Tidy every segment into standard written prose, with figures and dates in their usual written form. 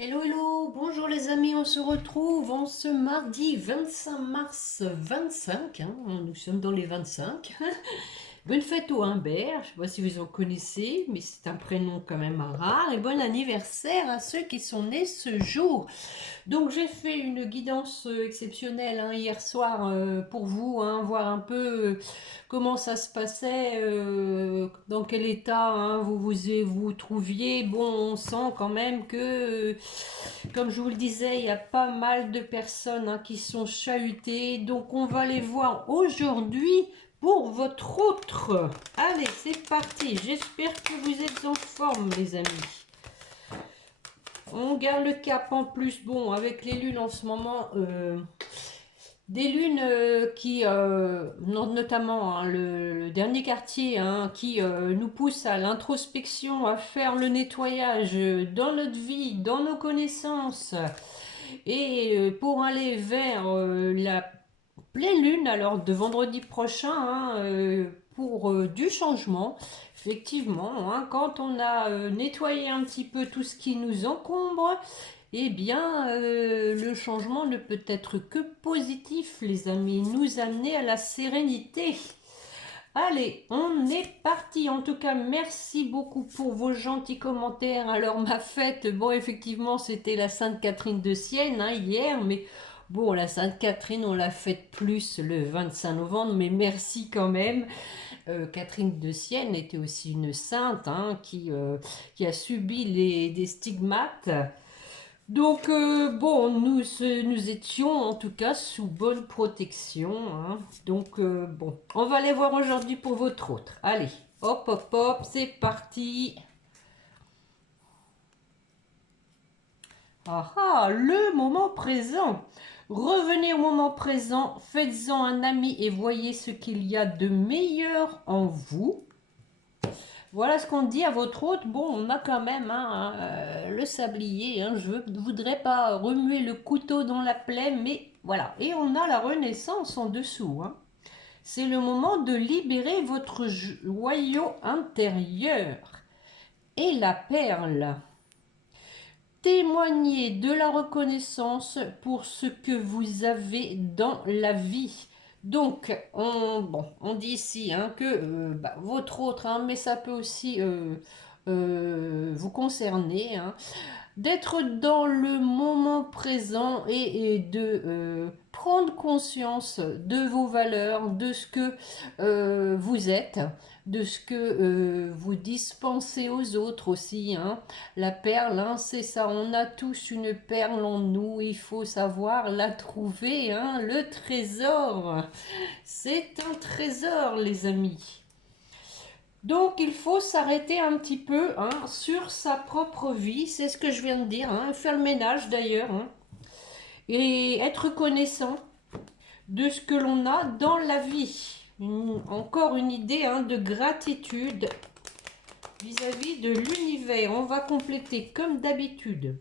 Hello, hello, bonjour les amis, on se retrouve en ce mardi 25 mars 25, hein, nous sommes dans les 25. Bonne fête au Humbert, je ne sais pas si vous en connaissez, mais c'est un prénom quand même rare, et bon anniversaire à ceux qui sont nés ce jour. Donc j'ai fait une guidance exceptionnelle hier soir pour vous, voir un peu comment ça se passait, dans quel état vous trouviez. Bon, on sent quand même que, comme je vous le disais, il y a pas mal de personnes qui sont chahutées. Donc on va les voir aujourd'hui pour votre autre. Allez, c'est parti. J'espère que vous êtes en forme, les amis. On garde le cap en plus. Bon, avec les lunes en ce moment, des lunes qui, notamment le dernier quartier, qui nous pousse à l'introspection, à faire le nettoyage dans notre vie, dans nos connaissances, et pour aller vers la pleine lune, alors de vendredi prochain, pour du changement. Effectivement, quand on a nettoyé un petit peu tout ce qui nous encombre, eh bien, le changement ne peut être que positif, les amis, nous amener à la sérénité. Allez, on est parti. En tout cas, merci beaucoup pour vos gentils commentaires. Alors, ma fête, bon, effectivement, c'était la Sainte Catherine de Sienne hier, mais bon, la Sainte Catherine, on l'a fête plus le 25 novembre, mais merci quand même. Catherine de Sienne était aussi une sainte qui a subi des stigmates. Donc, bon, nous étions en tout cas sous bonne protection, hein. Donc, bon, on va aller voir aujourd'hui pour votre autre. Allez, hop, hop, hop, c'est parti. Ah ah, le moment présent. Revenez au moment présent, faites-en un ami et voyez ce qu'il y a de meilleur en vous. Voilà ce qu'on dit à votre hôte. Bon, on a quand même le sablier. Je ne voudrais pas remuer le couteau dans la plaie, mais voilà. Et on a la Renaissance en dessous. C'est le moment de libérer votre joyau intérieur. Et la perle. Témoignez de la reconnaissance pour ce que vous avez dans la vie. Donc, on dit ici que votre autre, mais ça peut aussi vous concerner, d'être dans le moment présent et de prendre conscience de vos valeurs, de ce que vous êtes, de ce que vous dispensez aux autres aussi. La perle, c'est ça, on a tous une perle en nous, il faut savoir la trouver, le trésor. C'est un trésor, les amis. Donc il faut s'arrêter un petit peu sur sa propre vie, c'est ce que je viens de dire, faire le ménage d'ailleurs, et être reconnaissant de ce que l'on a dans la vie. Encore une idée de gratitude vis-à-vis de l'univers. On va compléter comme d'habitude.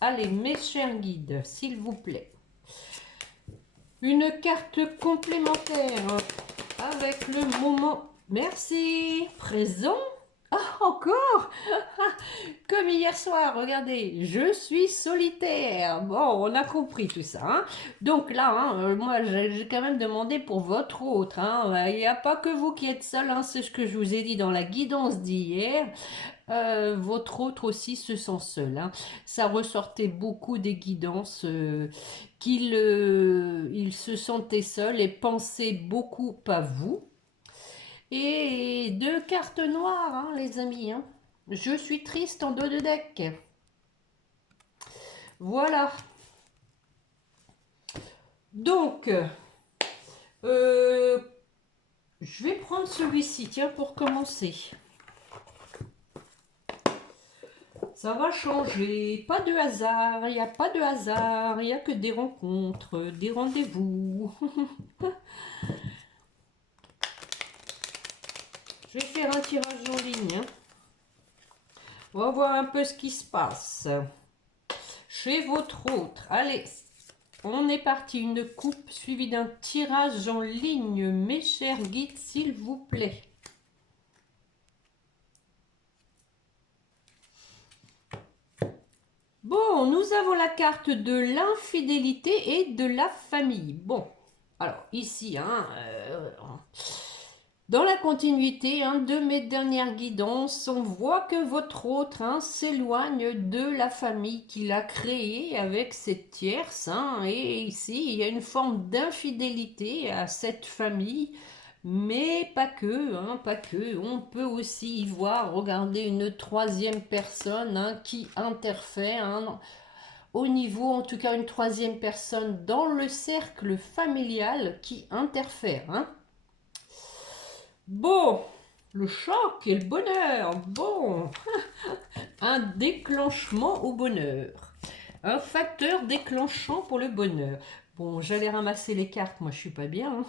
Allez, mes chers guides, s'il vous plaît. Une carte complémentaire avec le moment. Merci. Présent. Ah, encore. Comme hier soir, regardez, je suis solitaire. Bon, on a compris tout ça. Donc là, moi, j'ai quand même demandé pour votre autre. Il n'y a pas que vous qui êtes seul. C'est ce que je vous ai dit dans la guidance d'hier. Votre autre aussi se sent seul. Ça ressortait beaucoup des guidances qu'il se sentait seul et pensait beaucoup à vous. Et deux cartes noires, les amis. Je suis triste en dos de deck. Voilà. Donc, je vais prendre celui-ci, tiens, pour commencer. Ça va changer. Pas de hasard. Il n'y a pas de hasard. Il n'y a que des rencontres, des rendez-vous. Je vais faire un tirage en ligne. On va voir un peu ce qui se passe chez votre autre. Allez, on est parti. Une coupe suivie d'un tirage en ligne. Mes chers guides, s'il vous plaît. Bon, nous avons la carte de l'infidélité et de la famille. Bon, alors ici, dans la continuité de mes dernières guidances, on voit que votre autre s'éloigne de la famille qu'il a créée avec cette tierce. Et ici, il y a une forme d'infidélité à cette famille. Mais pas que, pas que. On peut aussi y voir, regarder une troisième personne qui interfère au niveau, en tout cas une troisième personne dans le cercle familial qui interfère. Bon, le choc et le bonheur. Bon, un déclenchement au bonheur. Un facteur déclenchant pour le bonheur. Bon, j'allais ramasser les cartes, moi je suis pas bien.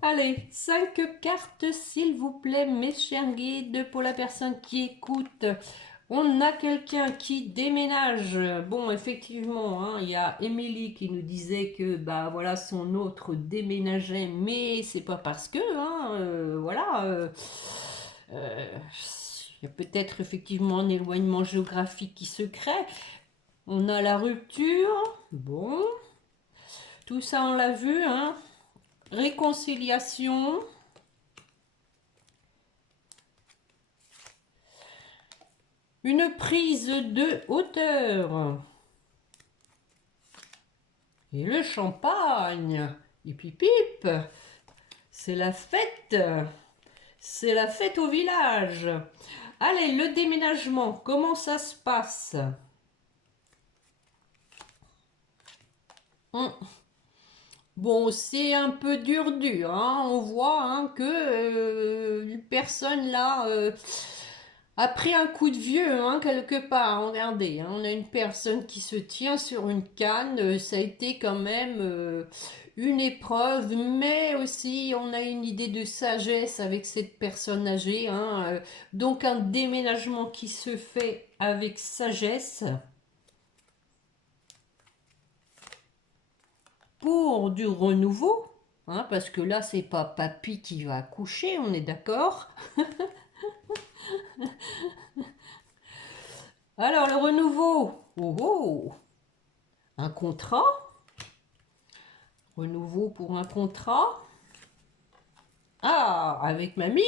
Allez, 5 cartes s'il vous plaît, mes chers guides, pour la personne qui écoute. On a quelqu'un qui déménage. Bon, effectivement, il y a Émilie qui nous disait que bah voilà son autre déménageait, mais c'est pas parce que, voilà. Il y a peut-être effectivement un éloignement géographique qui se crée. On a la rupture. Bon, tout ça on l'a vu, Réconciliation. Une prise de hauteur. Et le champagne. Hip hip hip. C'est la fête. C'est la fête au village. Allez, le déménagement, comment ça se passe? Bon, c'est un peu dur. On voit que une personne là a pris un coup de vieux quelque part. Regardez, on a une personne qui se tient sur une canne. Ça a été quand même une épreuve, mais aussi on a une idée de sagesse avec cette personne âgée. Donc un déménagement qui se fait avec sagesse. Pour du renouveau, parce que là, c'est pas papy qui va accoucher, on est d'accord? Alors, le renouveau, oh oh, un contrat, renouveau pour un contrat, avec mamie.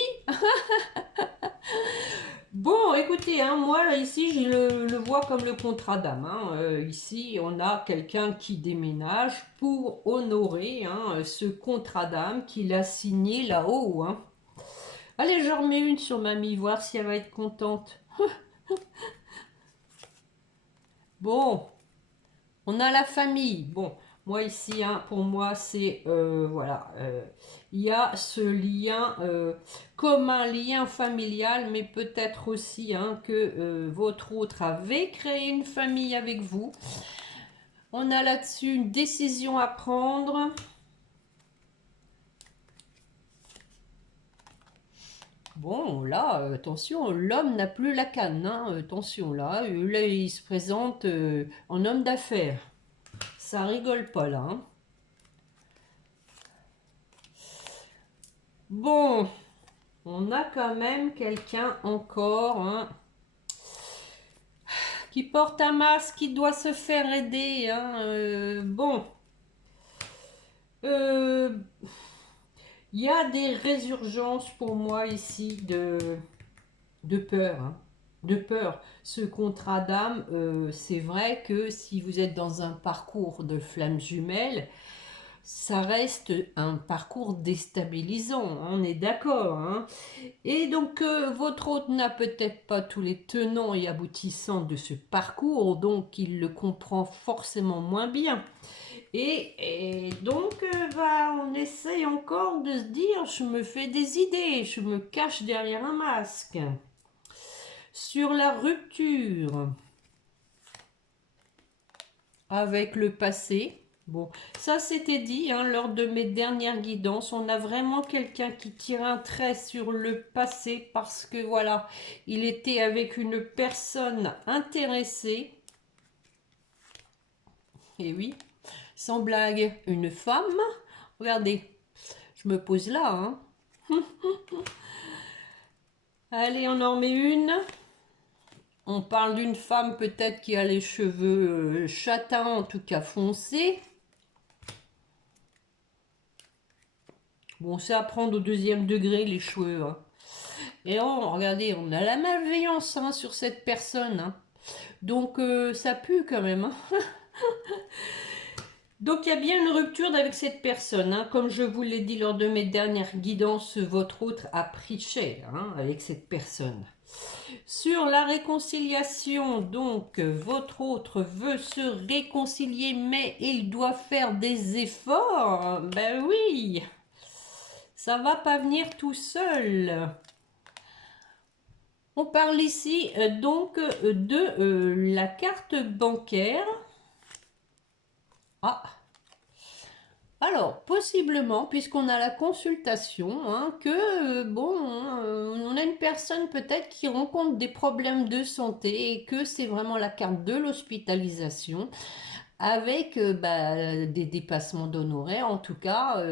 Bon, écoutez, moi ici je le vois comme le contrat d'âme. Ici, on a quelqu'un qui déménage pour honorer ce contrat d'âme qu'il a signé là-haut. Allez, je remets une sur mamie, voir si elle va être contente. Bon, on a la famille. Bon, moi ici, pour moi, c'est voilà, il y a ce lien comme un lien familial, mais peut-être aussi que votre autre avait créé une famille avec vous. On a là-dessus une décision à prendre. Bon, là, attention, l'homme n'a plus la canne. Attention, là, il se présente en homme d'affaires. Ça rigole pas, là. Bon, on a quand même quelqu'un encore qui porte un masque, qui doit se faire aider. Bon, il y a des résurgences pour moi ici de peur. De peur. Ce contrat d'âme, c'est vrai que si vous êtes dans un parcours de flammes jumelles, ça reste un parcours déstabilisant, on est d'accord. Et donc, votre hôte n'a peut-être pas tous les tenants et aboutissants de ce parcours, donc il le comprend forcément moins bien. Et donc, on essaye encore de se dire, je me fais des idées, je me cache derrière un masque. Sur la rupture avec le passé, bon, ça c'était dit lors de mes dernières guidances, on a vraiment quelqu'un qui tire un trait sur le passé parce que voilà, il était avec une personne intéressée. Et oui, sans blague, une femme. Regardez, je me pose là. Allez, on en met une. On parle d'une femme peut-être qui a les cheveux châtains, en tout cas foncés. Bon, c'est à prendre au deuxième degré les cheveux, hein. Et regardez, on a la malveillance, hein, sur cette personne, hein. Donc ça pue quand même, hein. Donc il y a bien une rupture avec cette personne, hein. Comme je vous l'ai dit lors de mes dernières guidances, votre autre a pris cher, hein, avec cette personne. Sur la réconciliation, donc votre autre veut se réconcilier, mais il doit faire des efforts. Ben oui, ça va pas venir tout seul. On parle ici donc de la carte bancaire. Ah, alors, possiblement, puisqu'on a la consultation, hein, que, bon, on a une personne peut-être qui rencontre des problèmes de santé et que c'est vraiment la carte de l'hospitalisation avec bah, des dépassements d'honoraires. En tout cas,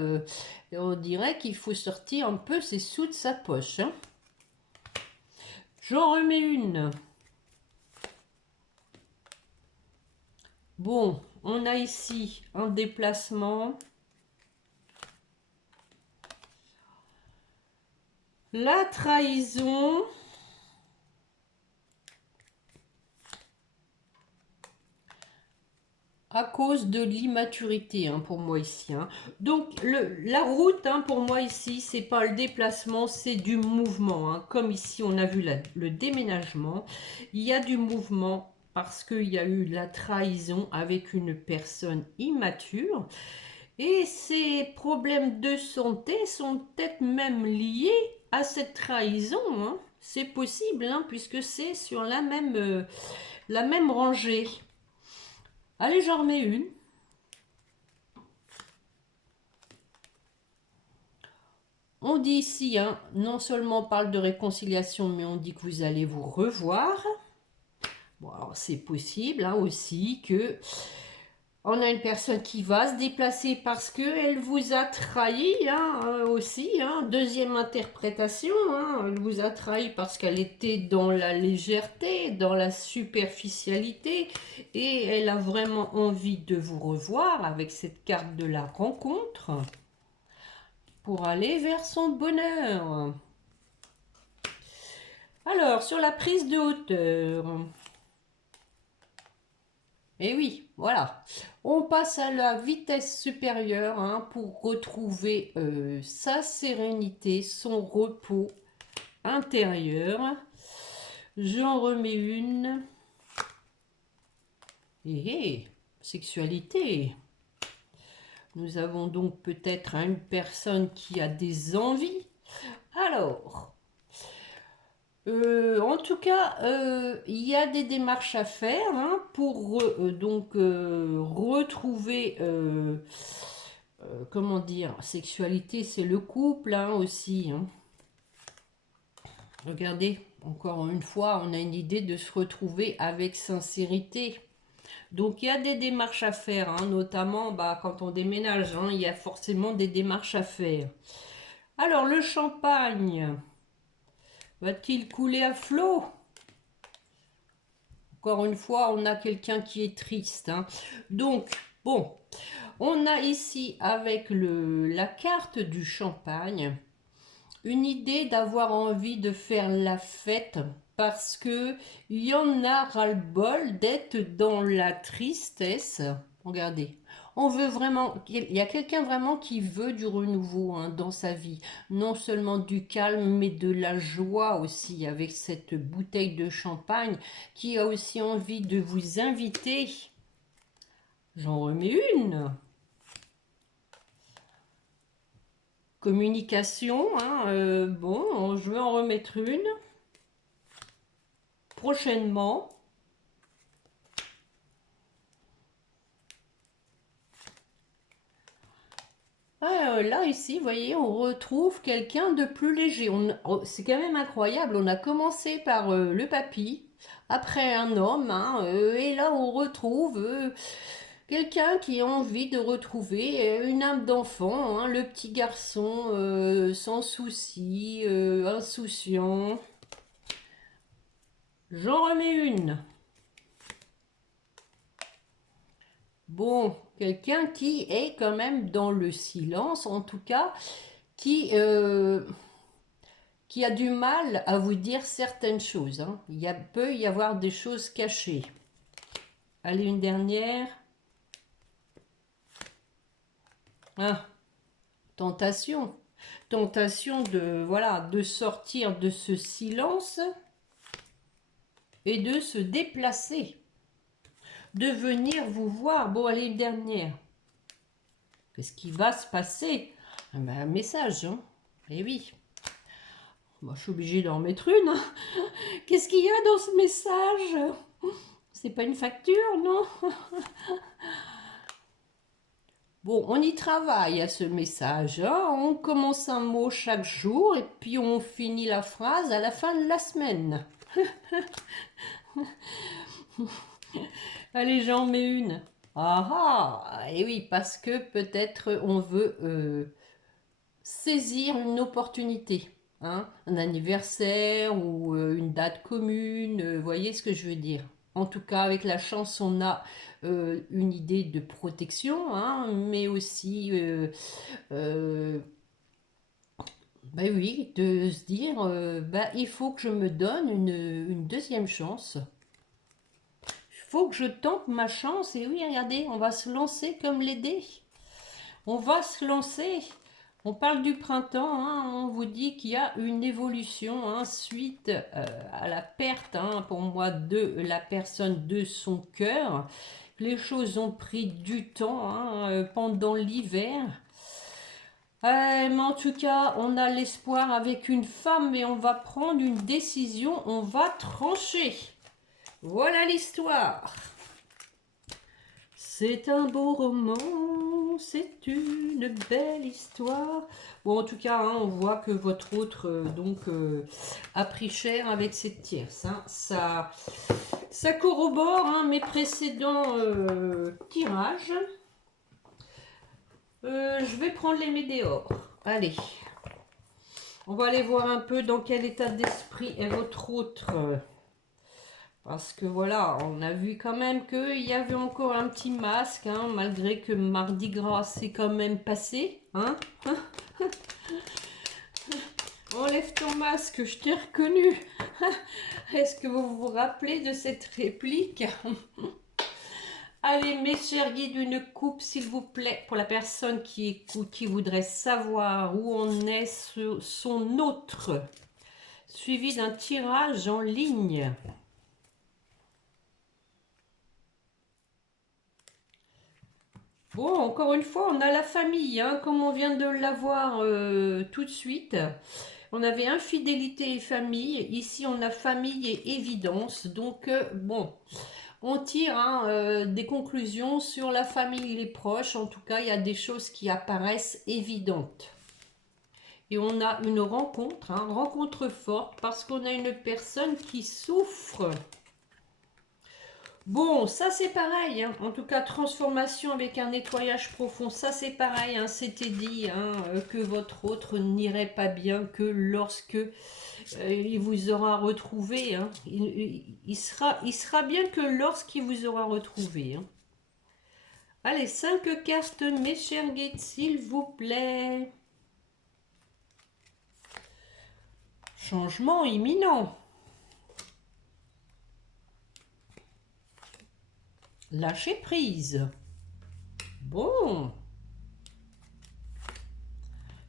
on dirait qu'il faut sortir un peu ses sous de sa poche, hein. J'en remets une. Bon, on a ici un déplacement. La trahison. À cause de l'immaturité, hein, pour moi ici, hein. Donc la route, hein, pour moi ici, c'est pas le déplacement, c'est du mouvement, hein. Comme ici on a vu le déménagement, il y a du mouvement parce qu'il y a eu la trahison avec une personne immature. Et ces problèmes de santé sont peut-être même liés à cette trahison, hein. C'est possible, hein, puisque c'est sur la même rangée. Allez, j'en remets une. On dit ici, hein, non seulement on parle de réconciliation, mais on dit que vous allez vous revoir. Bon, alors c'est possible, hein, aussi que on a une personne qui va se déplacer parce qu'elle vous a trahi, hein, aussi, hein. Deuxième interprétation, hein, elle vous a trahi parce qu'elle était dans la légèreté, dans la superficialité, et elle a vraiment envie de vous revoir avec cette carte de la rencontre pour aller vers son bonheur. Alors, sur la prise de hauteur. Et oui, voilà. On passe à la vitesse supérieure, hein, pour retrouver sa sérénité, son repos intérieur. J'en remets une. Et sexualité. Nous avons donc peut-être une personne qui a des envies. Alors, en tout cas, il y a des démarches à faire, hein, pour donc retrouver, comment dire, sexualité, c'est le couple, hein, aussi, hein. Regardez, encore une fois, on a une idée de se retrouver avec sincérité. Donc il y a des démarches à faire, hein, notamment bah, quand on déménage, hein, il y a forcément des démarches à faire. Alors le champagne va-t-il couler à flot? Encore une fois, on a quelqu'un qui est triste, hein. Donc, bon, on a ici avec la carte du champagne, une idée d'avoir envie de faire la fête parce que il y en a ras-le-bol d'être dans la tristesse. Regardez, on veut vraiment, il y a quelqu'un vraiment qui veut du renouveau, hein, dans sa vie. Non seulement du calme, mais de la joie aussi avec cette bouteille de champagne qui a aussi envie de vous inviter. J'en remets une. Communication, hein, bon, je vais en remettre une prochainement. Là, ici, vous voyez, on retrouve quelqu'un de plus léger. C'est quand même incroyable. On a commencé par le papy, après un homme, hein, et là, on retrouve quelqu'un qui a envie de retrouver une âme d'enfant, hein, le petit garçon sans souci, insouciant. J'en remets une. Bon, quelqu'un qui est quand même dans le silence, en tout cas, qui, euh, qui a du mal à vous dire certaines choses, hein. Peut y avoir des choses cachées. Allez, une dernière. Ah, tentation. Tentation de, voilà, de sortir de ce silence et de se déplacer. De venir vous voir. Bon, allez, une dernière. Qu'est-ce qui va se passer? Ah ben, un message, hein. Eh oui. Moi, je suis obligée d'en mettre une, hein. Qu'est-ce qu'il y a dans ce message? C'est pas une facture, non? Bon, on y travaille à ce message, hein. On commence un mot chaque jour et puis on finit la phrase à la fin de la semaine. Allez, j'en mets une. Ah ah, et oui, parce que peut-être on veut saisir une opportunité, hein, un anniversaire ou une date commune, voyez ce que je veux dire. En tout cas, avec la chance, on a une idée de protection, hein, mais aussi, bah oui, de se dire, bah, il faut que je me donne une deuxième chance. Il faut que je tente ma chance. Et oui, regardez, on va se lancer comme les dés. On va se lancer. On parle du printemps, hein, on vous dit qu'il y a une évolution, hein, suite à la perte, hein, pour moi, de la personne de son cœur. Les choses ont pris du temps, hein, pendant l'hiver. Mais en tout cas, on a l'espoir avec une femme et on va prendre une décision, on va trancher. Voilà l'histoire. C'est un beau roman, c'est une belle histoire. Bon, en tout cas, hein, on voit que votre autre a pris cher avec cette tierce, hein. Ça corrobore, hein, mes précédents tirages. Je vais prendre les météores. Allez, on va aller voir un peu dans quel état d'esprit est votre autre. Parce que voilà, on a vu quand même qu'il y avait encore un petit masque, hein, malgré que Mardi Gras s'est quand même passé. Hein. Enlève ton masque, je t'ai reconnu. Est-ce que vous vous rappelez de cette réplique? Allez, mes chers guides, une coupe, s'il vous plaît, pour la personne qui écoute, qui voudrait savoir où on est sur son autre, suivi d'un tirage en ligne. Bon, encore une fois, on a la famille, hein, comme on vient de l'avoir tout de suite. On avait infidélité et famille. Ici, on a famille et évidence. Donc, bon, on tire, hein, des conclusions sur la famille et les proches. En tout cas, il y a des choses qui apparaissent évidentes. Et on a une rencontre, hein, rencontre forte, parce qu'on a une personne qui souffre. Bon, ça c'est pareil, hein. En tout cas, transformation avec un nettoyage profond, ça c'est pareil, hein. C'était dit, hein, que votre autre n'irait pas bien que lorsque il vous aura retrouvé, hein. Il sera bien que lorsqu'il vous aura retrouvé, hein. Allez, 5 cartes, mes chers guides, s'il vous plaît. Changement imminent. Lâcher prise. Bon.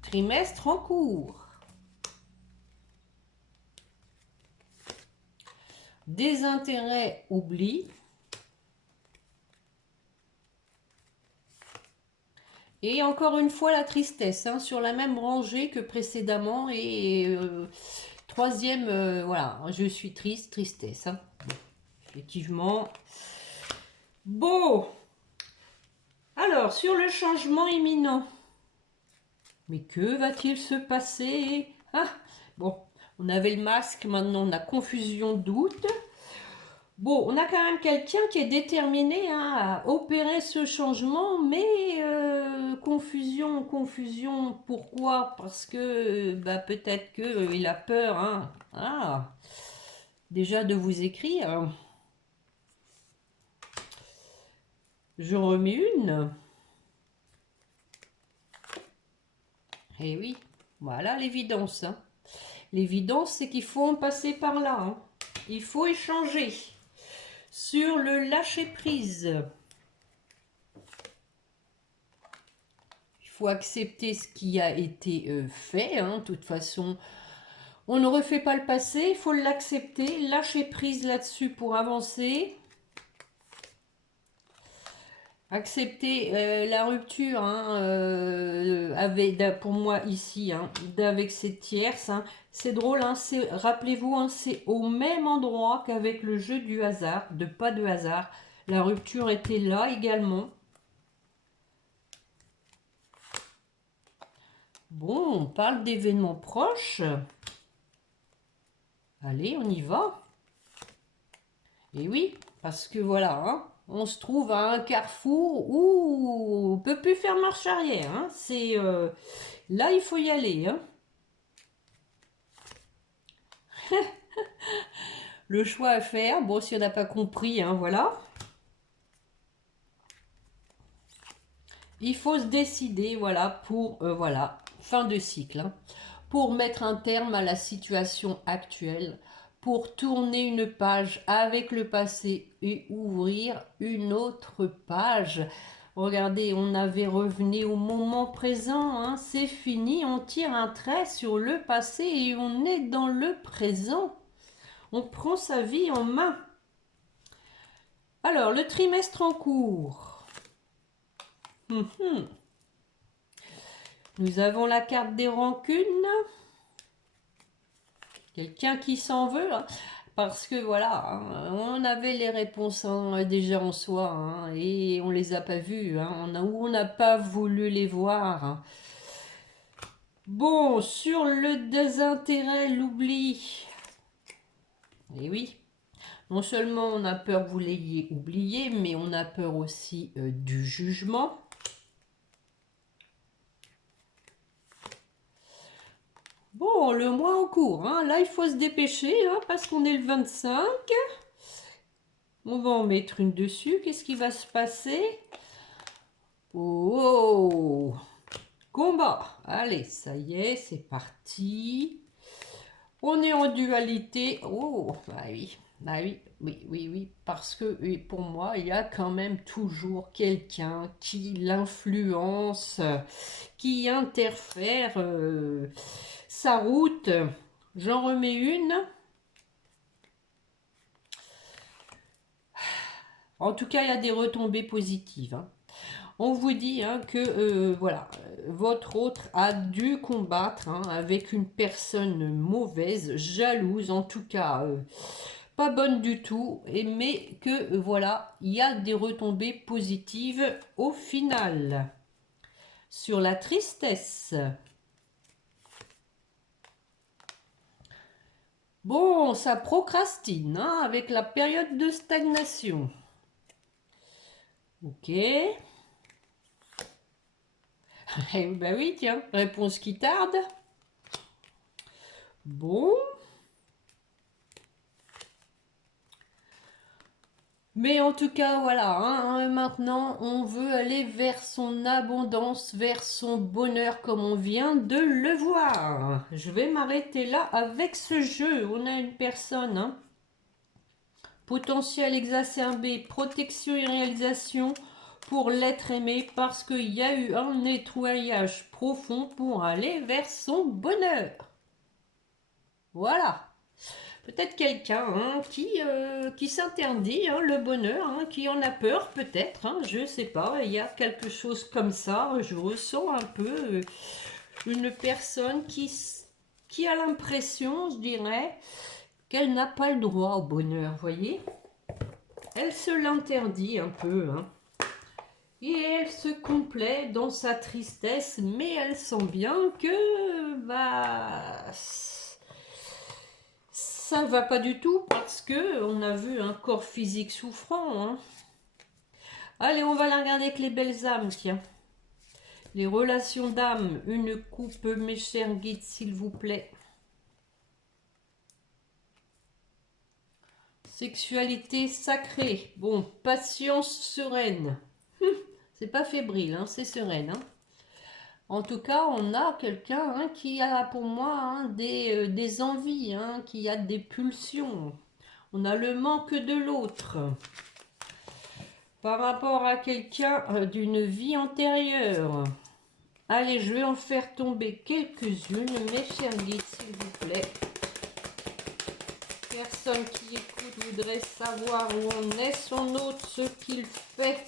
Trimestre en cours. Désintérêt, oubli. Et encore une fois la tristesse, hein, sur la même rangée que précédemment. Et troisième, voilà, je suis triste, tristesse, hein. Bon, effectivement. Bon. Alors, sur le changement imminent. Mais que va-t-il se passer? Ah, bon, on avait le masque, maintenant on a confusion, doute. Bon, on a quand même quelqu'un qui est déterminé, hein, à opérer ce changement, mais confusion, confusion, pourquoi? Parce que bah, peut-être qu'il a peur, hein. Ah, déjà de vous écrire. Je remets une. Et oui, voilà l'évidence. Hein. L'évidence, c'est qu'il faut en passer par là. Hein. Il faut échanger sur le lâcher-prise. Il faut accepter ce qui a été fait. Hein. De toute façon, on ne refait pas le passé. Il faut l'accepter, lâcher prise là-dessus pour avancer. Accepter la rupture hein, pour moi ici hein, avec cette tierce. Hein. C'est drôle, hein, rappelez-vous, hein, c'est au même endroit qu'avec le jeu du hasard, de pas de hasard. La rupture était là également. Bon, on parle d'événements proches. Allez, on y va. Et oui, parce que voilà, hein, on se trouve à un carrefour où on ne peut plus faire marche arrière. Hein. Là, il faut y aller. Hein. Le choix à faire, bon, si on n'a pas compris, hein, voilà. Il faut se décider, voilà, pour, voilà, fin de cycle. Hein, pour mettre un terme à la situation actuelle, pour tourner une page avec le passé et ouvrir une autre page. Regardez, on avait revenu au moment présent, hein, c'est fini, on tire un trait sur le passé et on est dans le présent. On prend sa vie en main. Alors, le trimestre en cours. Nous avons la carte des rancunes. Quelqu'un qui s'en veut. Hein, parce que voilà, hein, on avait les réponses hein, déjà en soi. Hein, et on les a pas vues. Hein, ou on n'a pas voulu les voir. Hein. Bon, sur le désintérêt, l'oubli. Et oui. Non seulement on a peur que vous l'ayez oublié, mais on a peur aussi du jugement. Bon, le mois en cours, hein. Là il faut se dépêcher hein, parce qu'on est le 25. On va en mettre une dessus. Qu'est-ce qui va se passer? Oh, combat. Allez, ça y est, c'est parti. On est en dualité. Oh, bah oui. Ah oui, oui, oui, oui, parce que pour moi, il y a quand même toujours quelqu'un qui l'influence, qui interfère sa route. J'en remets une. En tout cas, il y a des retombées positives. Hein. On vous dit hein, que voilà, votre autre a dû combattre hein, avec une personne mauvaise, jalouse, en tout cas pas bonne du tout, mais que voilà, il y a des retombées positives au final. Sur la tristesse. Bon, ça procrastine hein, avec la période de stagnation. Ok. Eh ben oui, tiens, réponse qui tarde. Bon. Mais en tout cas, voilà, hein, maintenant, on veut aller vers son abondance, vers son bonheur, comme on vient de le voir. Je vais m'arrêter là avec ce jeu. On a une personne, hein, potentiel exacerbé, protection et réalisation pour l'être aimé, parce qu'il y a eu un nettoyage profond pour aller vers son bonheur. Voilà. Peut-être quelqu'un hein, qui s'interdit hein, le bonheur, hein, qui en a peur peut-être, hein, je ne sais pas, il y a quelque chose comme ça, je ressens un peu une personne qui a l'impression, je dirais, qu'elle n'a pas le droit au bonheur, vous voyez. Elle se l'interdit un peu, hein, et elle se complaît dans sa tristesse, mais elle sent bien que, bah... ça va pas du tout parce que on a vu un corps physique souffrant. Hein. Allez, on va la regarder avec les belles âmes, tiens. Les relations d'âme, une coupe, mes chers guides, s'il vous plaît. Sexualité sacrée. Bon, patience sereine. C'est pas fébrile, hein, c'est sereine. Hein. En tout cas, on a quelqu'un hein, qui a pour moi hein, des envies, hein, qui a des pulsions. On a le manque de l'autre. Par rapport à quelqu'un d'une vie antérieure. Allez, je vais en faire tomber quelques-unes, mes chers guides, s'il vous plaît. Personne qui écoute voudrait savoir où on est, son autre, ce qu'il fait.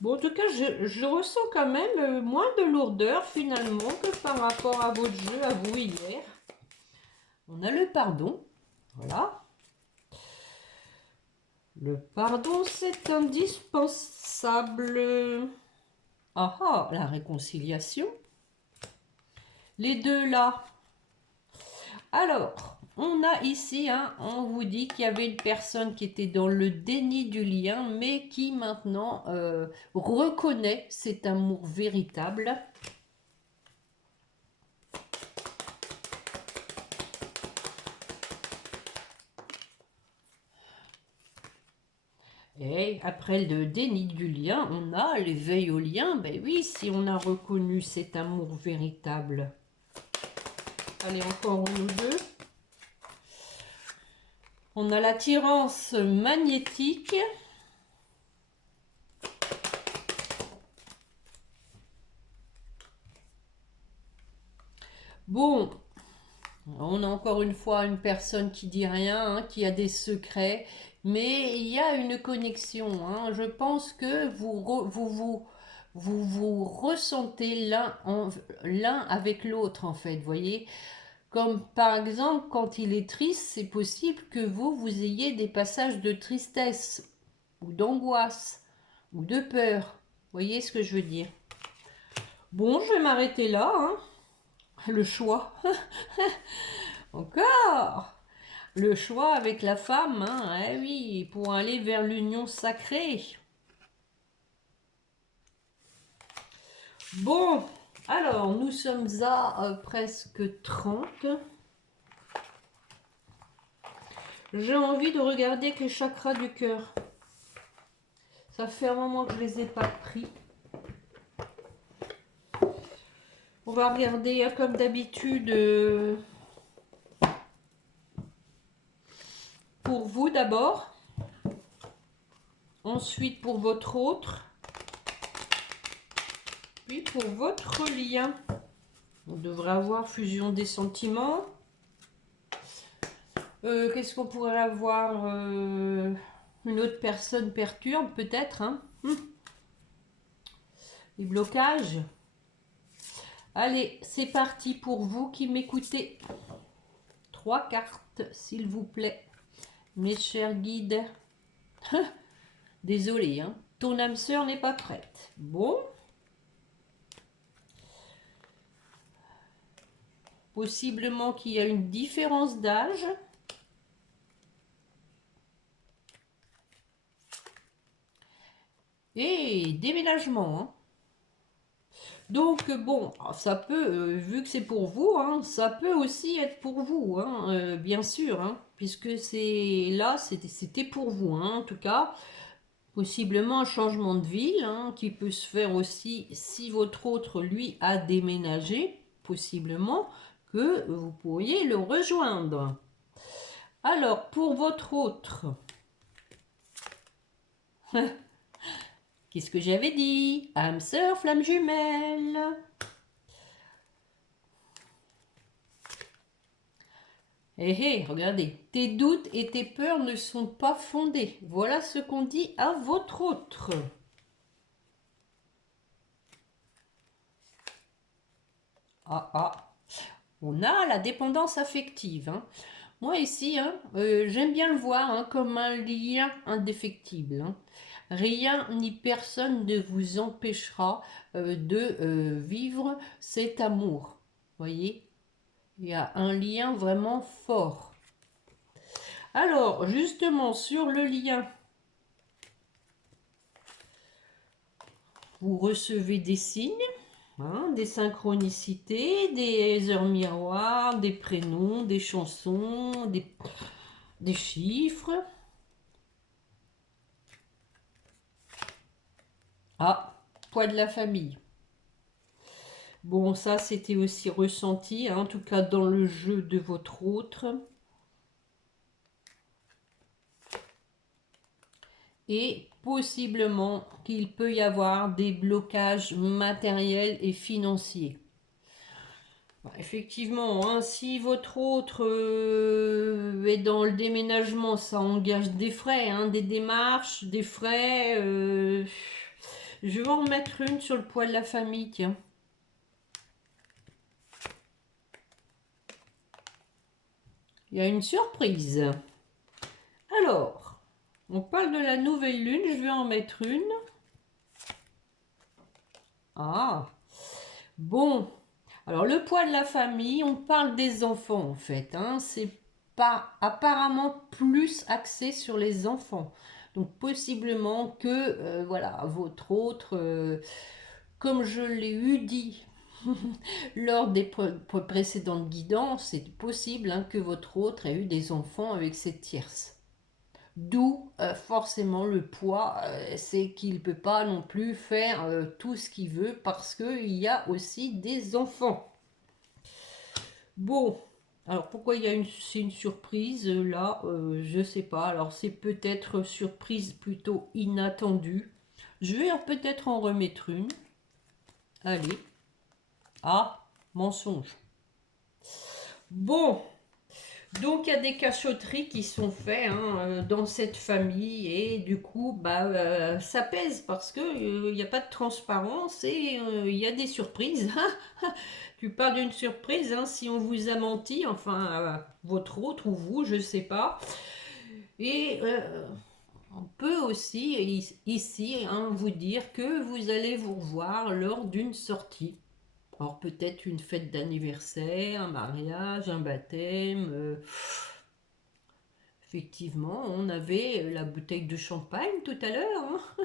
Bon, en tout cas, je ressens quand même moins de lourdeur finalement que par rapport à votre jeu, à vous hier. On a le pardon, voilà. Le pardon, c'est indispensable. Ah ah, la réconciliation. Les deux là. Alors, on a ici, hein, on vous dit qu'il y avait une personne qui était dans le déni du lien, mais qui maintenant reconnaît cet amour véritable. Et après le déni du lien, on a l'éveil au lien. Ben oui, si on a reconnu cet amour véritable. Allez, encore une ou deux. On a l'attirance magnétique. Bon, on a encore une fois une personne qui dit rien, hein, qui a des secrets, mais il y a une connexion. Hein. Je pense que vous ressentez l'un avec l'autre, en fait, voyez. Comme par exemple, quand il est triste, c'est possible que vous ayez des passages de tristesse, ou d'angoisse, ou de peur. Vous voyez ce que je veux dire? Bon, je vais m'arrêter là, hein. Le choix. Encore le choix avec la femme, hein, eh oui, pour aller vers l'union sacrée. Bon, alors, nous sommes à presque 30. J'ai envie de regarder que les chakras du cœur. Ça fait un moment que je ne les ai pas pris. On va regarder, hein, comme d'habitude, pour vous d'abord. Ensuite, pour votre autre. Puis pour votre lien. On devrait avoir fusion des sentiments. Qu'est-ce qu'on pourrait avoir une autre personne perturbe, peut-être. Hein. Les blocages. Allez, c'est parti pour vous qui m'écoutez. 3 cartes, s'il vous plaît. Mes chers guides. Désolé, hein. Ton âme sœur n'est pas prête. Bon. Possiblement qu'il y a une différence d'âge. Et déménagement. Hein. Donc, bon, ça peut, vu que c'est pour vous, hein, ça peut aussi être pour vous, hein, bien sûr, hein, puisque c'est là, c'était pour vous, hein, en tout cas. Possiblement un changement de ville, hein, qui peut se faire aussi si votre autre, lui, a déménagé, possiblement que vous pourriez le rejoindre. Alors, pour votre autre... Qu'est-ce que j'avais dit? Âme sœur, flamme jumelle. Hé, regardez. Tes doutes et tes peurs ne sont pas fondés. Voilà ce qu'on dit à votre autre. Ah, ah. On a la dépendance affective. Hein. Moi ici, hein, j'aime bien le voir hein, comme un lien indéfectible. Hein. Rien ni personne ne vous empêchera de vivre cet amour. Voyez, il y a un lien vraiment fort. Alors, justement, sur le lien, vous recevez des signes, hein, des synchronicités, des heures miroirs, des prénoms, des chansons, des chiffres. Ah, poids de la famille. Bon, ça, c'était aussi ressenti, hein, en tout cas dans le jeu de votre autre. Et possiblement qu'il peut y avoir des blocages matériels et financiers. Effectivement, hein, si votre autre est dans le déménagement, ça engage des frais, hein, des démarches, des frais. Je vais en remettre une sur le poids de la famille, tiens. Il y a une surprise. Alors, on parle de la nouvelle lune, je vais en mettre une. Ah, bon. Alors, le poids de la famille, on parle des enfants en fait, hein. C'est pas apparemment plus axé sur les enfants. Donc, possiblement que, voilà, votre autre, comme je l'ai eu dit lors des précédentes guidances, c'est possible, hein, que votre autre ait eu des enfants avec cette tierce. D'où forcément le poids, c'est qu'il ne peut pas non plus faire tout ce qu'il veut parce qu'il y a aussi des enfants. Bon, alors pourquoi c'est une surprise là, je ne sais pas. Alors c'est peut-être surprise plutôt inattendue. Je vais peut-être en remettre une. Allez. Ah, mensonge. Bon, donc il y a des cachotteries qui sont faites, hein, dans cette famille et du coup bah ça pèse parce que il n'y a pas de transparence et il y a des surprises. Tu parles d'une surprise, hein, si on vous a menti, enfin votre autre ou vous, je sais pas. Et on peut aussi ici, hein, vous dire que vous allez vous revoir lors d'une sortie. Alors peut-être une fête d'anniversaire, un mariage, un baptême. Effectivement, on avait la bouteille de champagne tout à l'heure, hein.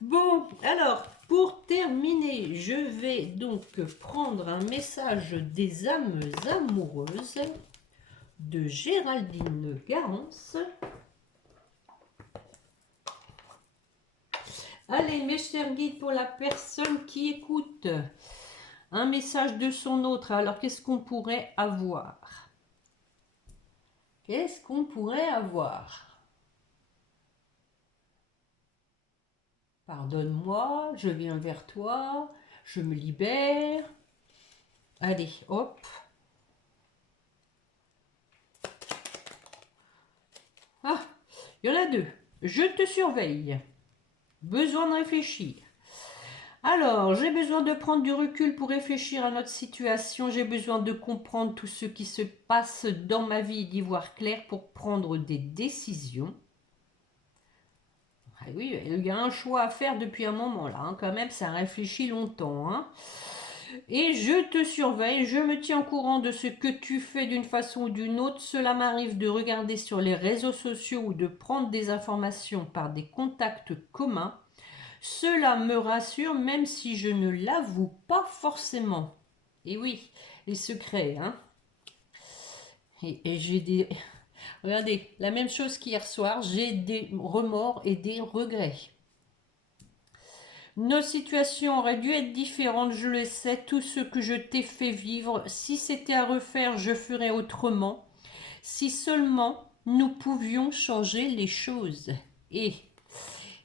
Bon, alors, pour terminer, je vais donc prendre un message des âmes amoureuses de Géraldine Garance. Allez, mes chers guides, pour la personne qui écoute, un message de son autre. Alors, qu'est-ce qu'on pourrait avoir? Qu'est-ce qu'on pourrait avoir? Pardonne-moi, je viens vers toi, je me libère. Allez, hop. Ah, il y en a deux. Je te surveille. Besoin de réfléchir. Alors, j'ai besoin de prendre du recul pour réfléchir à notre situation. J'ai besoin de comprendre tout ce qui se passe dans ma vie et d'y voir clair pour prendre des décisions. Ah oui, il y a un choix à faire depuis un moment là, hein. Quand même, ça réfléchit longtemps, hein. Et je te surveille, je me tiens au courant de ce que tu fais d'une façon ou d'une autre. Cela m'arrive de regarder sur les réseaux sociaux ou de prendre des informations par des contacts communs. Cela me rassure même si je ne l'avoue pas forcément. Et oui, les secrets, hein. Et j'ai des... Regardez, la même chose qu'hier soir, j'ai des remords et des regrets. Nos situations auraient dû être différentes, je le sais, tout ce que je t'ai fait vivre. Si c'était à refaire, je ferais autrement. Si seulement nous pouvions changer les choses.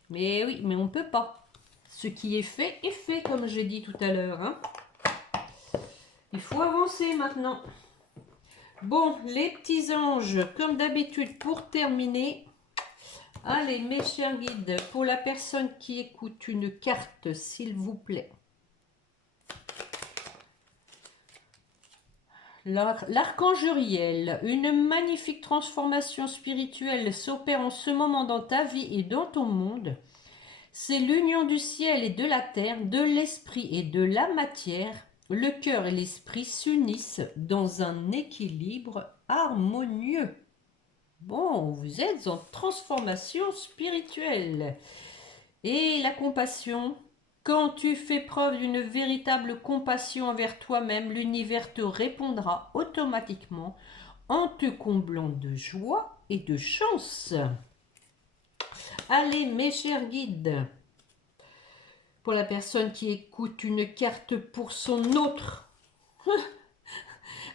Mais oui, mais on ne peut pas. Ce qui est fait, comme j'ai dit tout à l'heure, hein. Il faut avancer maintenant. Bon, les petits anges, comme d'habitude, pour terminer... Allez, mes chers guides, pour la personne qui écoute, une carte, s'il vous plaît. L'archange Uriel, une magnifique transformation spirituelle s'opère en ce moment dans ta vie et dans ton monde. C'est l'union du ciel et de la terre, de l'esprit et de la matière. Le cœur et l'esprit s'unissent dans un équilibre harmonieux. Bon, vous êtes en transformation spirituelle. Et la compassion, quand tu fais preuve d'une véritable compassion envers toi-même, l'univers te répondra automatiquement en te comblant de joie et de chance. Allez, mes chers guides, Pour la personne qui écoute une carte pour son autre.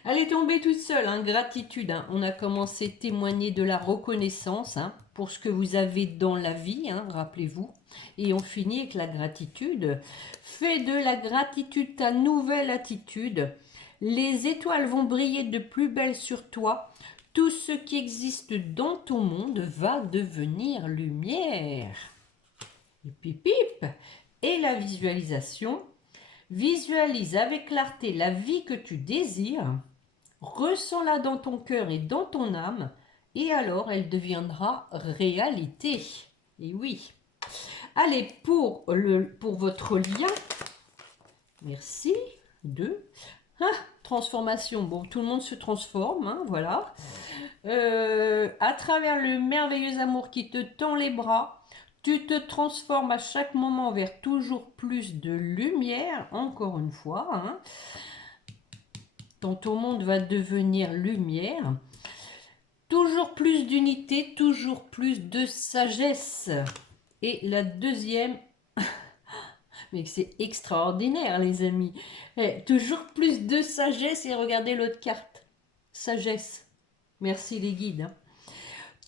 Elle est tombée toute seule, hein, gratitude. Hein. On a commencé à témoigner de la reconnaissance hein, pour ce que vous avez dans la vie, hein, rappelez-vous. Et on finit avec la gratitude. Fais de la gratitude ta nouvelle attitude. Les étoiles vont briller de plus belle sur toi. Tout ce qui existe dans ton monde va devenir lumière. Et pip pip. Et la visualisation. Visualise avec clarté la vie que tu désires. Ressens-la dans ton cœur et dans ton âme. Et alors, elle deviendra réalité. Et oui. Allez, pour votre lien. Merci. 2. Ah, transformation. Bon, tout le monde se transforme. Hein, voilà. À travers le merveilleux amour qui te tend les bras. Tu te transformes à chaque moment vers toujours plus de lumière, encore une fois. Hein. Ton monde va devenir lumière. Toujours plus d'unité, toujours plus de sagesse. Et la deuxième, mais c'est extraordinaire les amis. Toujours plus de sagesse et regardez l'autre carte. Sagesse. Merci les guides. Hein.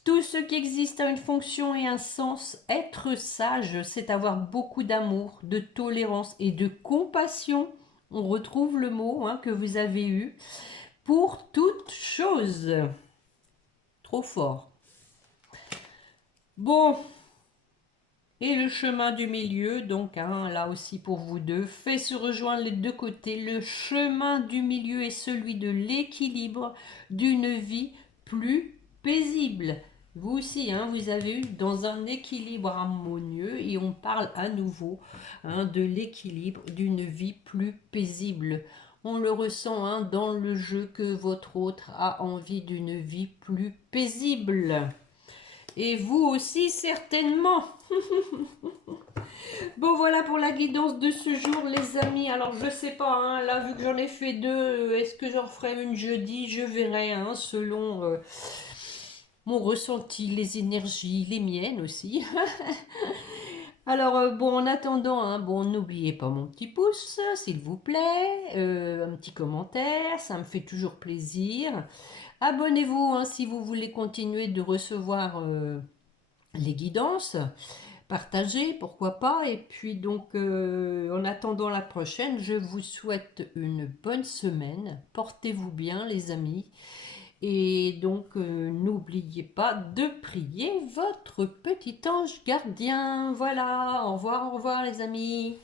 Tout ce qui existe a une fonction et un sens. Être sage, c'est avoir beaucoup d'amour, de tolérance et de compassion. On retrouve le mot hein, que vous avez eu. Pour toute chose. Trop fort. Bon. Et le chemin du milieu, donc hein, là aussi pour vous deux, fait se rejoindre les deux côtés. Le chemin du milieu est celui de l'équilibre d'une vie plus paisible. Vous aussi, hein, vous avez eu dans un équilibre harmonieux et on parle à nouveau hein, de l'équilibre d'une vie plus paisible. On le ressent hein, dans le jeu que votre autre a envie d'une vie plus paisible. Et vous aussi certainement. Bon voilà pour la guidance de ce jour les amis. Alors je sais pas, hein, là vu que j'en ai fait deux, est-ce que j'en ferai une jeudi? Je verrai hein, selon mon ressenti, les énergies, les miennes aussi. Alors bon en attendant, hein, bon n'oubliez pas mon petit pouce s'il vous plaît, un petit commentaire, ça me fait toujours plaisir. Abonnez-vous hein, si vous voulez continuer de recevoir les guidances. Partagez, pourquoi pas. Et puis donc, en attendant la prochaine, je vous souhaite une bonne semaine. Portez-vous bien, les amis. Et donc, n'oubliez pas de prier votre petit ange gardien. Voilà, au revoir les amis.